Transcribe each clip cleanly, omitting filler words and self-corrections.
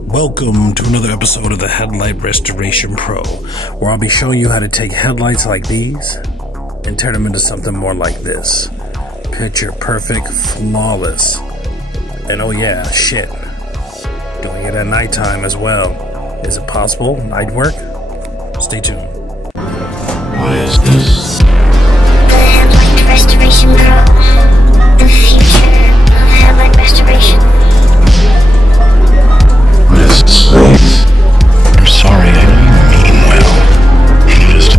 Welcome to another episode of the Headlight Restoration Pro, where I'll be showing you how to take headlights like these and turn them into something more like this. Picture perfect, flawless, and oh yeah, shit, doing it at nighttime as well. Is it possible? Night work? Stay tuned. What is this? The Headlight Restoration Pro. The future of headlight restoration. What is this place? I'm sorry, I know you mean well. You just...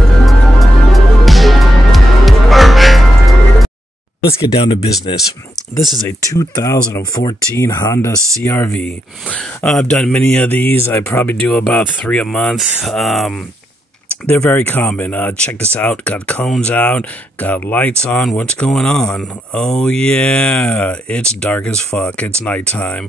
Let's get down to business. This is a 2014 Honda CRV. I've done many of these. I probably do about 3 a month. They're very common. Check this out. Got cones out, got lights on. What's going on? Oh yeah, it's dark as fuck. It's nighttime,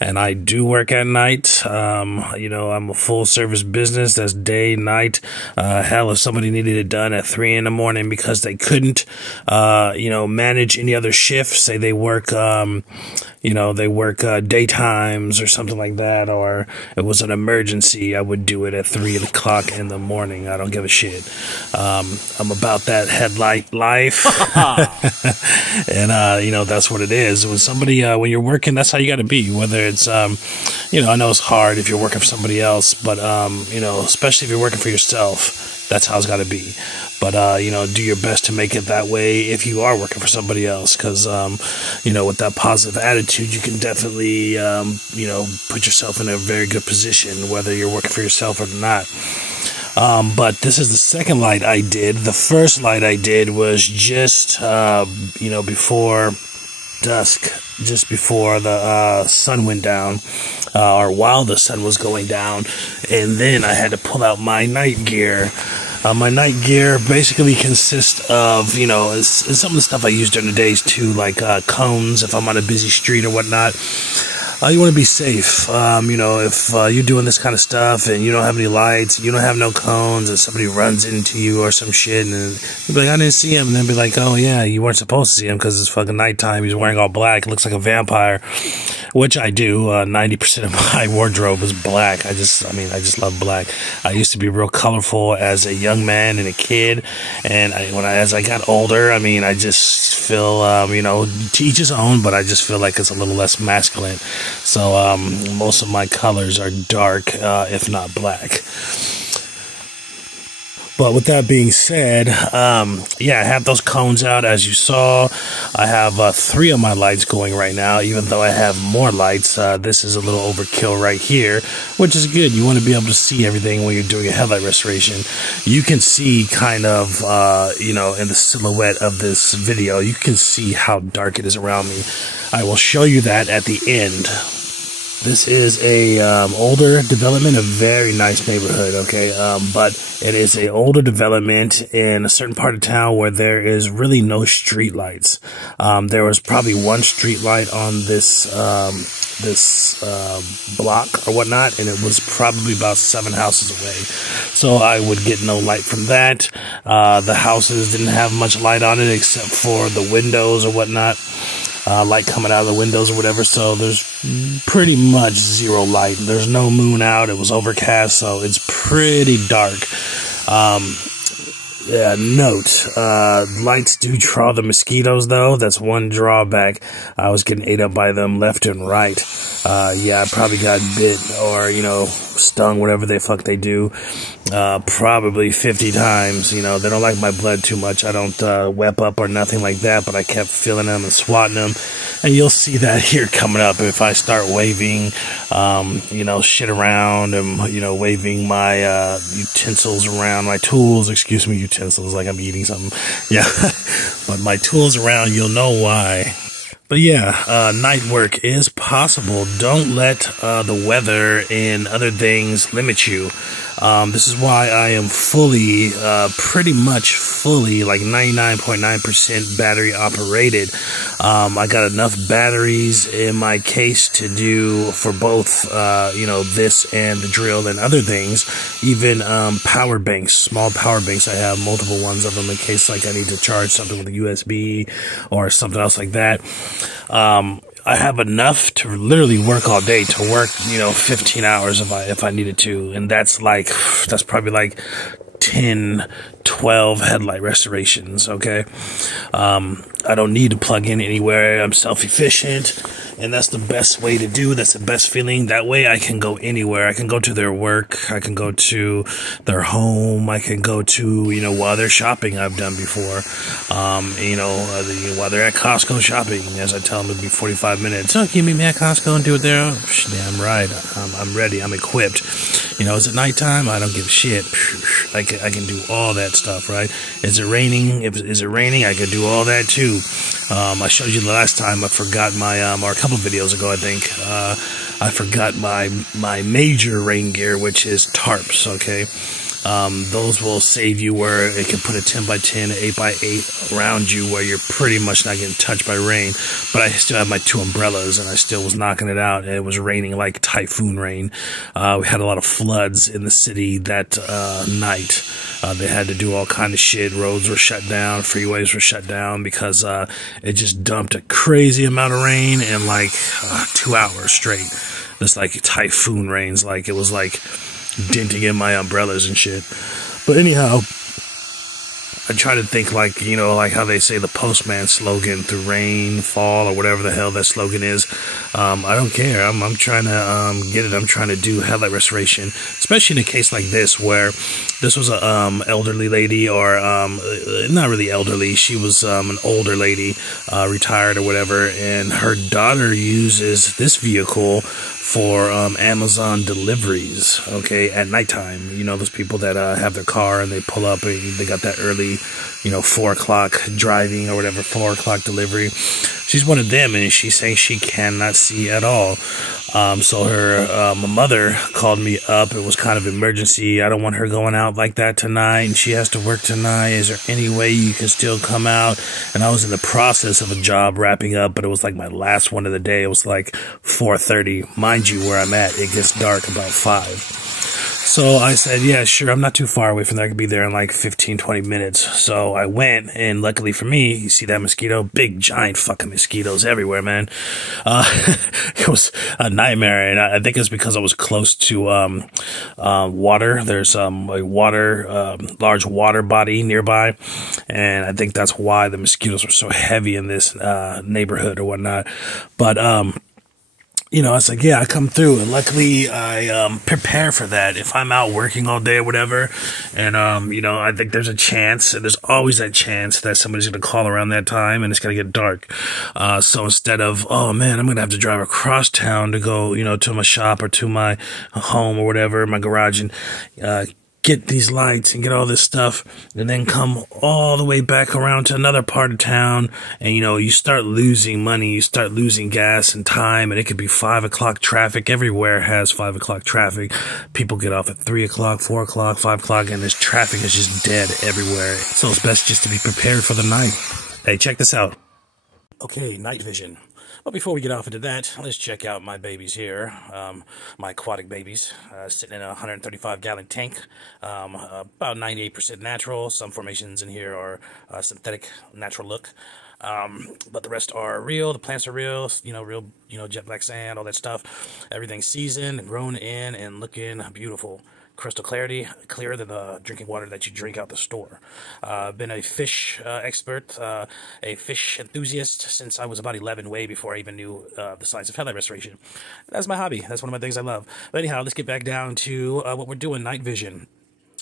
and I do work at night. You know, I'm a full service business. That's day, night. Hell, if somebody needed it done at 3 in the morning because they couldn't, you know, manage any other shift, say they work, you know, they work daytimes or something like that, or it was an emergency, I would do it at 3 o'clock in the morning. I don't give a shit. I'm about that headlight life. And, you know, that's what it is. When somebody, when you're working, that's how you got to be. Whether it's, you know, I know it's hard if you're working for somebody else, but, you know, especially if you're working for yourself, that's how it's got to be. But, you know, do your best to make it that way if you are working for somebody else. Because, you know, with that positive attitude, you can definitely, you know, put yourself in a very good position, whether you're working for yourself or not. But this is the second light I did. The first light I did was just, you know, before dusk, just before the sun went down, or while the sun was going down. And then I had to pull out my night gear. My night gear basically consists of, you know, it's some of the stuff I use during the days too, like cones if I'm on a busy street or whatnot. You want to be safe. You know, if you're doing this kind of stuff and you don't have any lights, you don't have no cones, and somebody runs into you or some shit, and you'll be like, I didn't see him, and then be like, oh yeah, you weren't supposed to see him because it's fucking nighttime. He's wearing all black. It looks like a vampire, which I do. 90% of my wardrobe is black. I just love black. I used to be real colorful as a young man and a kid, and as I got older, I mean, I just feel, you know, to each his own, but I just feel like it's a little less masculine. So, most of my colors are dark, if not black. But with that being said, yeah, I have those cones out, as you saw. I have 3 of my lights going right now, even though I have more lights. This is a little overkill right here, which is good. You want to be able to see everything when you're doing a headlight restoration. You can see kind of, you know, in the silhouette of this video, you can see how dark it is around me. I will show you that at the end. This is a older development, a very nice neighborhood, okay? But it is a older development in a certain part of town where there is really no street lights. There was probably 1 street light on this block or whatnot, and it was probably about 7 houses away. So I would get no light from that. The houses didn't have much light on it except for the windows or whatnot. Light coming out of the windows or whatever, so there's pretty much 0 light. There's no moon out. It was overcast, so it's pretty dark. Yeah, note, lights do draw the mosquitoes, though. That's one drawback. I was getting ate up by them left and right. Yeah, I probably got bit or, you know, stung, whatever the fuck they do. Probably 50 times. You know, they don't like my blood too much. I don't wep up or nothing like that, but I kept feeling them and swatting them. And you'll see that here coming up if I start waving, you know, shit around and, you know, waving my utensils around, my tools, excuse me, utensils, like I'm eating something. Yeah, but my tools around, you'll know why. But yeah, night work is possible. Don't let the weather and other things limit you. This is why I am fully, pretty much fully, like 99.9% battery operated. I got enough batteries in my case to do for both, you know, this and the drill and other things. Even power banks, small power banks. I have multiple ones of them in case like I need to charge something with a USB or something else like that. I have enough to literally work all day, to work, 15 hours if I needed to. And that's probably like 10, 12 headlight restorations. Okay. I don't need to plug in anywhere. I'm self-efficient, and that's the best way to do. That's the best feeling. That way I can go anywhere. I can go to their work. I can go to their home. I can go to, while they're shopping, I've done before. While they're at Costco shopping, as I tell them, it'll be 45 minutes. Oh, can you meet me at Costco and do it there? Oh, damn right. I'm ready. I'm equipped. Is it nighttime? I don't give a shit. I can do all that stuff, right? Is it raining? Is it raining? I could do all that too. I showed you the last time. I forgot my, or a couple videos ago, I think. I forgot my major rain gear, which is tarps. Okay. Those will save you where it can put a 10 by 10, 8 by 8 around you where you're pretty much not getting touched by rain. But I still have my 2 umbrellas, and I still was knocking it out, and it was raining like typhoon rain. We had a lot of floods in the city that night. They had to do all kind of shit. Roads were shut down, freeways were shut down because it just dumped a crazy amount of rain in like 2 hours straight. It's like typhoon rains, like it was like denting in my umbrellas and shit. But anyhow, I try to think like how they say the postman slogan, through rain, fall, or whatever the hell that slogan is. I don't care. I'm trying to get it. I'm trying to do headlight restoration, especially in a case like this where this was a elderly lady, or not really elderly. She was an older lady, retired or whatever, and her daughter uses this vehicle for Amazon deliveries, okay, at nighttime. Those people that have their car and they pull up and they got that early, 4 o'clock driving or whatever, 4 o'clock delivery. She's one of them, and she's saying she cannot see at all. So her my mother called me up. It was kind of emergency. I don't want her going out like that tonight, and she has to work tonight. Is there any way you can still come out? And I was in the process of a job wrapping up, but it was like my last one of the day. It was like 4:30. Mind you, where I'm at, it gets dark about 5. So I said, yeah, sure, I'm not too far away from there. I could be there in like 15, 20 minutes. So I went, and luckily for me, you see that mosquito? Big, giant fucking mosquitoes everywhere, man. It was a nightmare, and I think it's because I was close to water. There's a large water body nearby, and I think that's why the mosquitoes were so heavy in this neighborhood or whatnot. But I was like, yeah, I come through, and luckily I prepare for that. If I'm out working all day or whatever, and I think there's a chance, and there's always that chance that somebody's going to call around that time, and it's going to get dark. So instead of, oh man, I'm going to have to drive across town to go, to my shop or to my home or whatever, my garage, and get these lights and get all this stuff, and then come all the way back around to another part of town, and you start losing money, you start losing gas and time, and it could be 5 o'clock traffic. Everywhere has 5 o'clock traffic. People get off at 3 o'clock, 4 o'clock, 5 o'clock, and this traffic is just dead everywhere. So it's best just to be prepared for the night. Hey, check this out. Okay, night vision. But before we get off into that, let's check out my babies here, my aquatic babies, sitting in a 135-gallon tank, about 98% natural. Some formations in here are synthetic, natural look, but the rest are real. The plants are real, real, jet black sand, all that stuff. Everything's seasoned, grown in, and looking beautiful. Crystal clarity, clearer than the drinking water that you drink out the store. Been a fish expert, a fish enthusiast since I was about 11, way before I even knew the science of headlight restoration. That's my hobby. That's one of my things I love. But anyhow, let's get back down to what we're doing, night vision.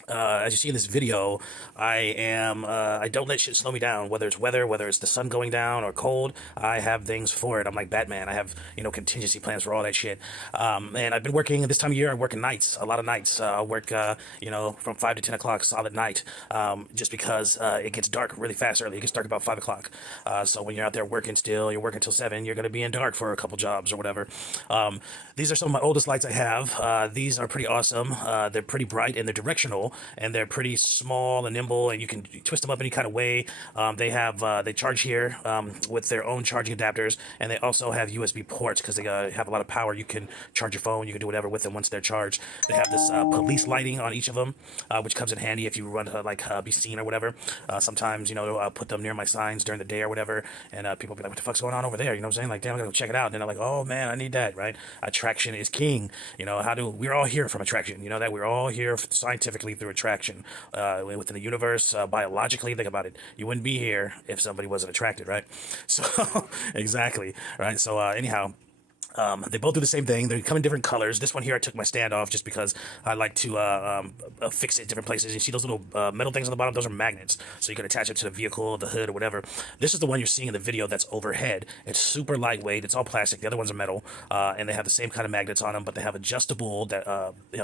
As you see in this video, I don't let shit slow me down, whether it's weather, whether it's the sun going down or cold. I have things for it. I'm like Batman. I have, contingency plans for all that shit. And I've been working this time of year. I'm working nights, a lot of nights. I work, from 5 to 10 o'clock, solid night, just because it gets dark really fast early. It gets dark about 5 o'clock. So when you're out there working still, you're working till 7, you're going to be in dark for a couple jobs or whatever. These are some of my oldest lights I have. These are pretty awesome. They're pretty bright and they're directional. and they're pretty small and nimble, and you can twist them up any kind of way. They charge here with their own charging adapters, and they also have USB ports because they have a lot of power. You can charge your phone, you can do whatever with them once they're charged. They have this police lighting on each of them, which comes in handy if you run to like be seen or whatever. Sometimes, you know, I'll put them near my signs during the day or whatever, and people will be like, what the fuck's going on over there? You know what I'm saying? Like, damn, I'm gonna go check it out. And then I'm like, oh man, I need that, right? Attraction is king. You know, we're all here from attraction. You know that we're all here scientifically through attraction. Within the universe, biologically, think about it. You wouldn't be here if somebody wasn't attracted, right? So, exactly, right? So, anyhow, they both do the same thing. They come in different colors. This one here, I took my stand off just because I like to fix it in different places. You see those little metal things on the bottom? Those are magnets. So you can attach it to the vehicle, the hood, or whatever. This is the one you're seeing in the video that's overhead. It's super lightweight. It's all plastic. The other ones are metal. And they have the same kind of magnets on them, but they have adjustable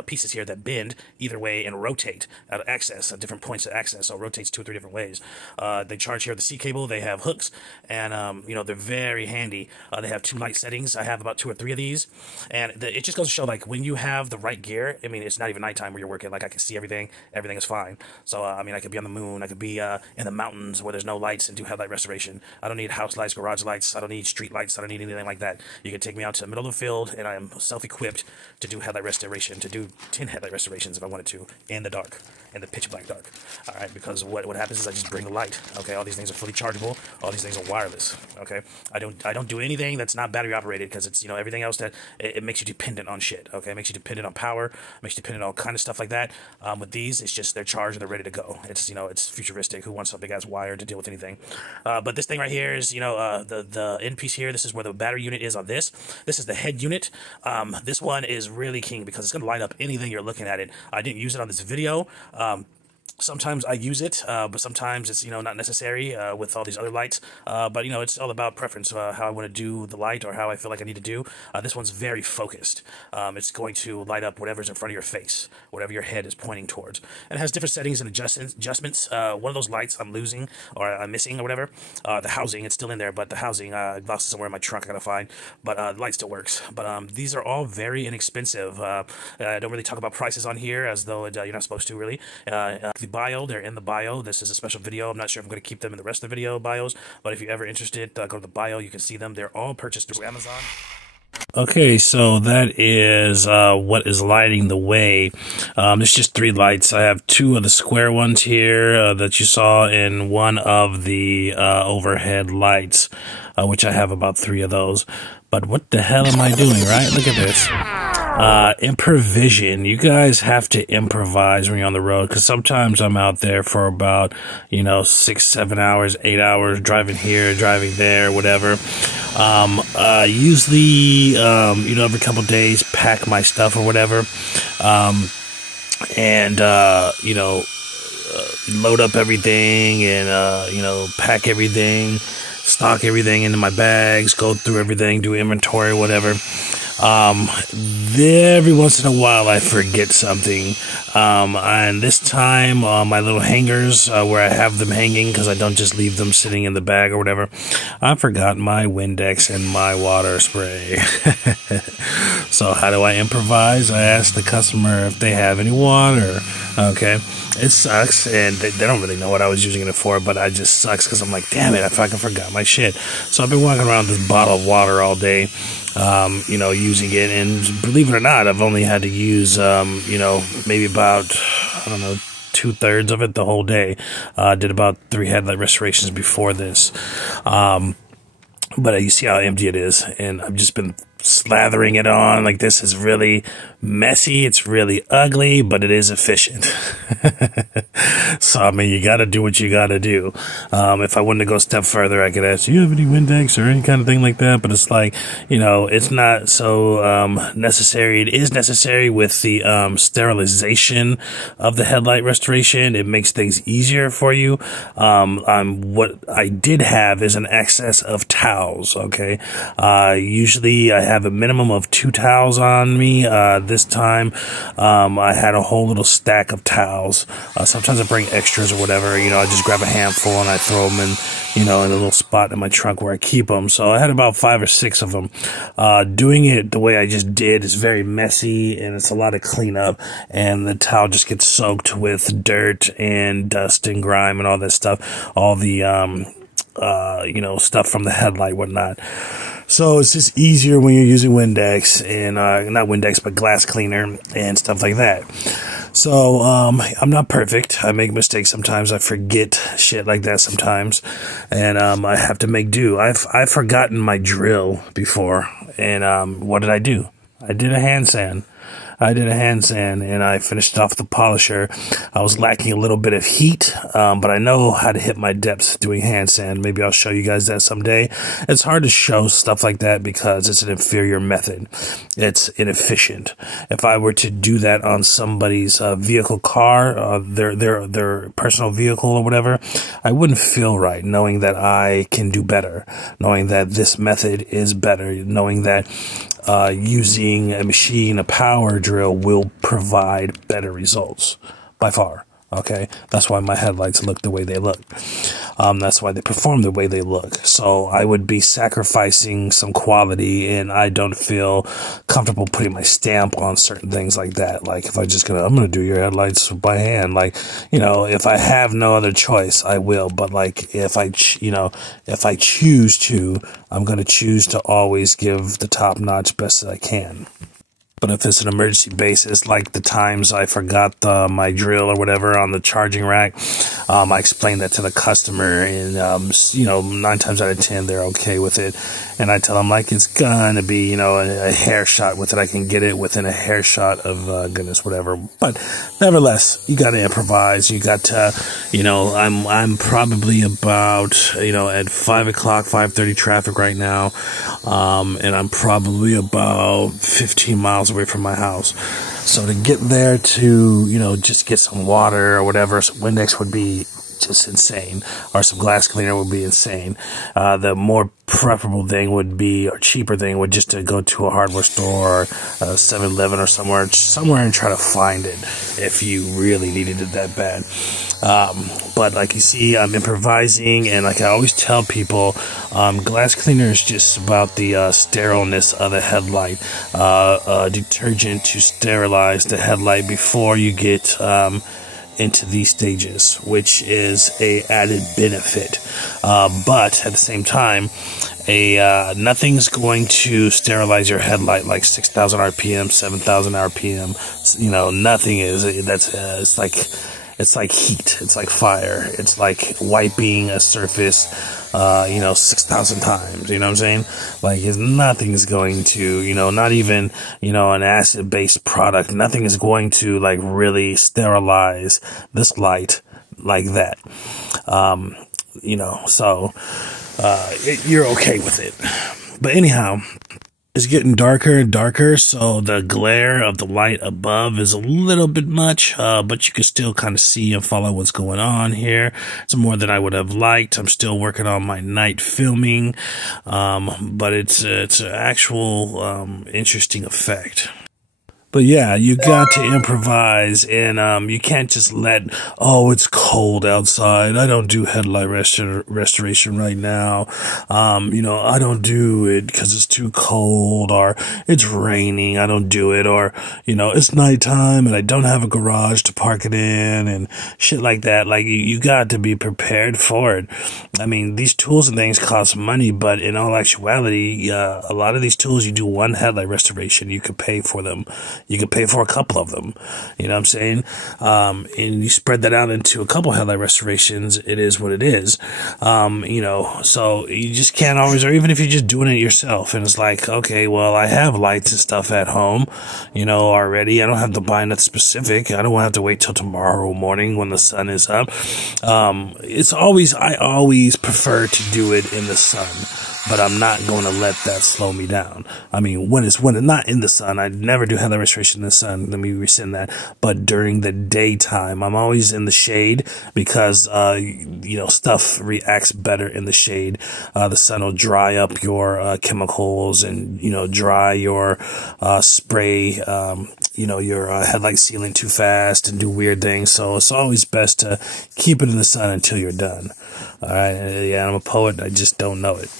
pieces here that bend either way and rotate at access, at different points of access. So it rotates 2 or 3 different ways. They charge here with the C cable. They have hooks, and you know, they're very handy. They have 2 light settings. I have about 2 or 3 of these, and it just goes to show, like, when you have the right gear, I mean, it's not even nighttime where you're working, like, I can see everything is fine. So I mean, I could be on the moon, I could be in the mountains where there's no lights and do headlight restoration. I don't need house lights, garage lights, I don't need street lights, I don't need anything like that. You can take me out to the middle of the field, and I am self-equipped to do headlight restoration, to do 10 headlight restorations if I wanted to, in the dark, in the pitch black dark. All right, because what happens is I just bring the light. Okay, all these things are fully chargeable, all these things are wireless. Okay, I don't do anything that's not battery operated, because it's, you know, everything else that it makes you dependent on shit. Okay, it makes you dependent on power, makes you dependent on all kind of stuff like that. With these, it's just they're charged and they're ready to go. It's, you know, it's futuristic. Who wants something that's wired to deal with anything? But this thing right here is, you know, the end piece here. This is where the battery unit is on this. This is the head unit. This one is really king because it's gonna light up anything you're looking at it. I didn't use it on this video. Sometimes I use it, but sometimes it's, you know, not necessary with all these other lights. But, you know, it's all about preference, how I want to do the light or how I feel like I need to do. This one's very focused. It's going to light up whatever's in front of your face, whatever your head is pointing towards. And it has different settings and adjustments. One of those lights I'm losing or I'm missing or whatever. The housing, it's still in there, but the housing, I lost it somewhere in my trunk, I gotta find. But the light still works. But these are all very inexpensive. I don't really talk about prices on here as though you're not supposed to, really. The bio, they're in the bio. This is a special video. I'm not sure if I'm going to keep them in the rest of the video bios, but if you're ever interested, go to the bio. You can see them. They're all purchased through Amazon. Okay, so that is what is lighting the way. There's just 3 lights. I have 2 of the square ones here that you saw, and 1 of the overhead lights, which I have about 3 of those. But what the hell am I doing, right? Look at this. Improvision. You guys have to improvise when you're on the road, because sometimes I'm out there for about, you know, 6, 7 hours, 8 hours, driving here, driving there, whatever. Usually, you know, every couple days, pack my stuff or whatever. You know, load up everything and, you know, pack everything, stock everything into my bags, go through everything, do inventory, whatever. Every once in a while I forget something, and this time my little hangers where I have them hanging, because I don't just leave them sitting in the bag or whatever, I forgot my Windex and my water spray. So how do I improvise? I ask the customer if they have any water. Okay, it sucks, and they don't really know what I was using it for, but I just sucks because I'm like, damn it, I fucking forgot my shit. So I've been walking around with this bottle of water all day, you know, using it, and believe it or not, I've only had to use, you know, maybe about, I don't know, 2/3 of it the whole day. Did about 3 headlight restorations before this. But you see how empty it is, and I've just been slathering it on. Like, this is really messy, it's really ugly, but it is efficient. So I mean, you gotta do what you gotta do. If I wanted to go a step further, I could ask, do you have any Windex or any kind of thing like that? But it's like, you know, it's not so necessary. It is necessary with the sterilization of the headlight restoration. It makes things easier for you. What I did have is an excess of towels. Okay, usually I have a minimum of 2 towels on me. This time, I had a whole little stack of towels. Sometimes I bring extras or whatever. You know, I just grab a handful and I throw them in, you know, in a little spot in my trunk where I keep them. So I had about 5 or 6 of them. Doing it the way I just did is very messy and it's a lot of cleanup, and the towel just gets soaked with dirt and dust and grime and all that stuff, all the you know, stuff from the headlight, whatnot. So it's just easier when you're using Windex and not Windex, but glass cleaner and stuff like that. So I'm not perfect. I make mistakes sometimes. I forget shit like that sometimes, and I have to make do. I've forgotten my drill before, and what did I do? I did a hand sand. And I finished off the polisher. I was lacking a little bit of heat, but I know how to hit my depths doing hand sand. Maybe I'll show you guys that someday. It's hard to show stuff like that because it's an inferior method. It's inefficient. If I were to do that on somebody's vehicle car, their personal vehicle or whatever, I wouldn't feel right knowing that I can do better, knowing that this method is better, knowing that using a machine, a power drill, will provide better results by far. Okay, that's why my headlights look the way they look. That's why they perform the way they look. So I would be sacrificing some quality, and I don't feel comfortable putting my stamp on certain things like that. Like if I'm gonna do your headlights by hand. Like, you know, if I have no other choice, I will. But like if I choose to, I'm gonna choose to always give the top notch best that I can. But if it's an emergency basis, like the times I forgot my drill or whatever on the charging rack, I explain that to the customer, and you know, 9 times out of 10 they're okay with it. And I tell them like it's gonna be, you know, a hair shot with it. I can get it within a hair shot of goodness, whatever. But nevertheless, you got to improvise. You got to, you know, I'm probably about, you know, at 5 o'clock, 5:30 traffic right now, and I'm probably about 15 miles away from my house. So to get there to, you know, just get some water or whatever, some Windex would be just insane, or some glass cleaner would be insane. The more preferable thing would be, or cheaper thing would just to go to a hardware store or 7-Eleven or somewhere and try to find it if you really needed it that bad. But like you see, I'm improvising, and like I always tell people, glass cleaner is just about the sterileness of the headlight. Detergent to sterilize the headlight before you get into these stages, which is a added benefit. But at the same time, nothing's going to sterilize your headlight like 6,000 RPM, 7,000 RPM. You know, nothing is. It's like heat. It's like fire. It's like wiping a surface, you know, 6,000 times. You know what I'm saying? Like, nothing's going to, you know, not even, you know, an acid-based product. Nothing is going to, like, really sterilize this light like that. You know, so, you're okay with it. But anyhow, it's getting darker and darker, so the glare of the light above is a little bit much, but you can still kind of see and follow what's going on here. It's more than I would have liked. I'm still working on my night filming, but it's an actual interesting effect. But yeah, you got to improvise, and you can't just let, oh, it's cold outside, I don't do headlight restoration right now. You know, I don't do it because it's too cold, or it's raining, I don't do it, or, you know, it's nighttime and I don't have a garage to park it in, and shit like that. Like, you got to be prepared for it. I mean, these tools and things cost money, but in all actuality, a lot of these tools, you do one headlight restoration, you could pay for them. You could pay for a couple of them, you know what I'm saying? And you spread that out into a couple headlight restorations, it is what it is. You know, so you just can't always, or even if you're just doing it yourself, and it's like, okay, well, I have lights and stuff at home, you know, already. I don't have to buy nothing specific. I don't have to wait till tomorrow morning when the sun is up. I always prefer to do it in the sun. but I'm not going to let that slow me down. I mean, when it's not in the sun, I never do headlight restoration in the sun. Let me rescind that. But during the daytime, I'm always in the shade because, you know, stuff reacts better in the shade. The sun will dry up your chemicals and, you know, dry your spray, you know, your headlight sealing too fast and do weird things. So it's always best to keep it in the sun until you're done. All right. Yeah, I'm a poet. I just don't know it.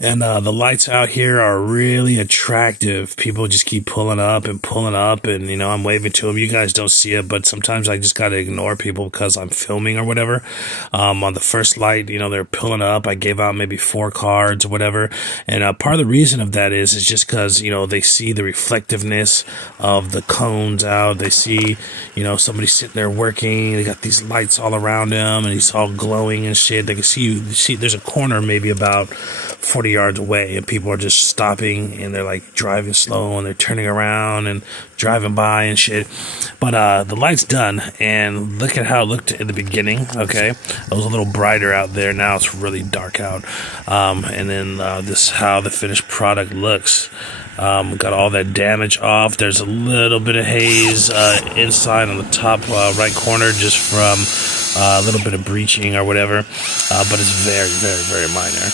And the lights out here are really attractive. People just keep pulling up, and, you know, I'm waving to them. You guys don't see it, but sometimes I just got to ignore people because I'm filming or whatever. On the first light, you know, they're pulling up. I gave out maybe 4 cards or whatever. And part of the reason of that is just because, you know, they see the reflectiveness of the cones out. They see, you know, somebody sitting there working. They got these lights all around them, and he's all glowing and shit. They can see you. See, there's a corner maybe about 40 yards away, and people are just stopping, and they're like driving slow, and they're turning around and driving by and shit. But the light's done, and look at how it looked in the beginning. Okay, it was a little brighter out there. Now it's really dark out. And then this how the finished product looks. Got all that damage off. There's a little bit of haze inside on the top right corner, just from a little bit of breaching or whatever, but it's very, very, very minor.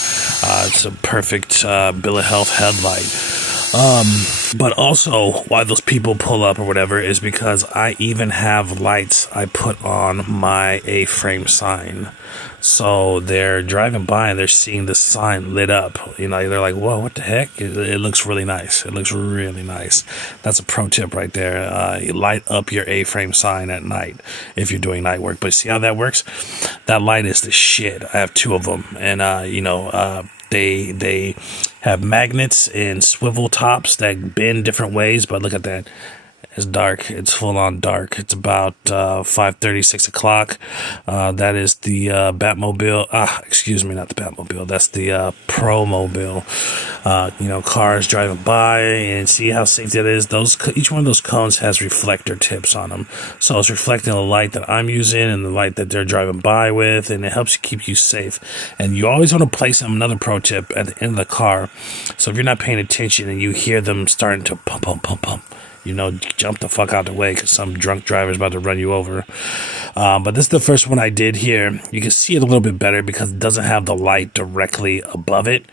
It's a perfect bill of health headlight. But also, why those people pull up or whatever is because I even have lights I put on my A-frame sign. So they're driving by and they're seeing the sign lit up. You know, they're like, whoa, what the heck? It looks really nice. It looks really nice. That's a pro tip right there. You light up your A-frame sign at night if you're doing night work. But see how that works? That light is the shit. I have 2 of them. And, you know, they have magnets and swivel tops that bend different ways. But look at that. It's dark. It's full on dark. It's about 5:30, 6 o'clock. That is the Batmobile. Excuse me, not the Batmobile. That's the Pro-mobile. You know, cars driving by, and see how safe that is. Each one of those cones has reflector tips on them, so it's reflecting the light that I'm using and the light that they're driving by with, and it helps keep you safe. And you always want to place them. Another pro tip at the end of the car. So if you're not paying attention and you hear them starting to pump, pump, pump, pump, you know, jump the fuck out the way because some drunk driver's about to run you over. But this is the first one I did here. You can see it a little bit better because it doesn't have the light directly above it.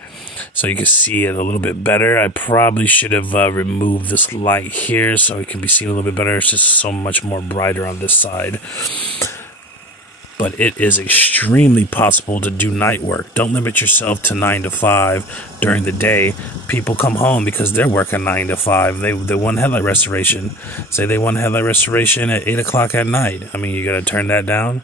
So you can see it a little bit better. I probably should have removed this light here so it can be seen a little bit better. It's just so much more brighter on this side. But it is extremely possible to do night work. Don't limit yourself to 9 to 5 during the day. People come home because they're working 9 to 5. They want headlight restoration. Say they want headlight restoration at 8 o'clock at night. I mean, you got to turn that down.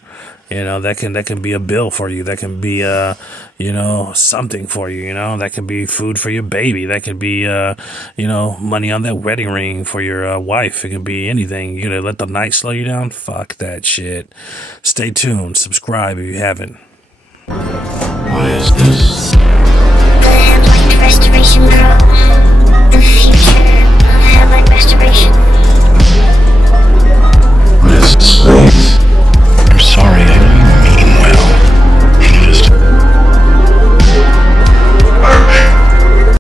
You know, that can be a bill for you. That can be, you know, something for you, you know. That can be food for your baby. That could be, you know, money on that wedding ring for your wife. It can be anything. You gonna let the night slow you down? Fuck that shit. Stay tuned. Subscribe if you haven't. What is this? The Headlight Restoration Girl. The future of headlight restoration.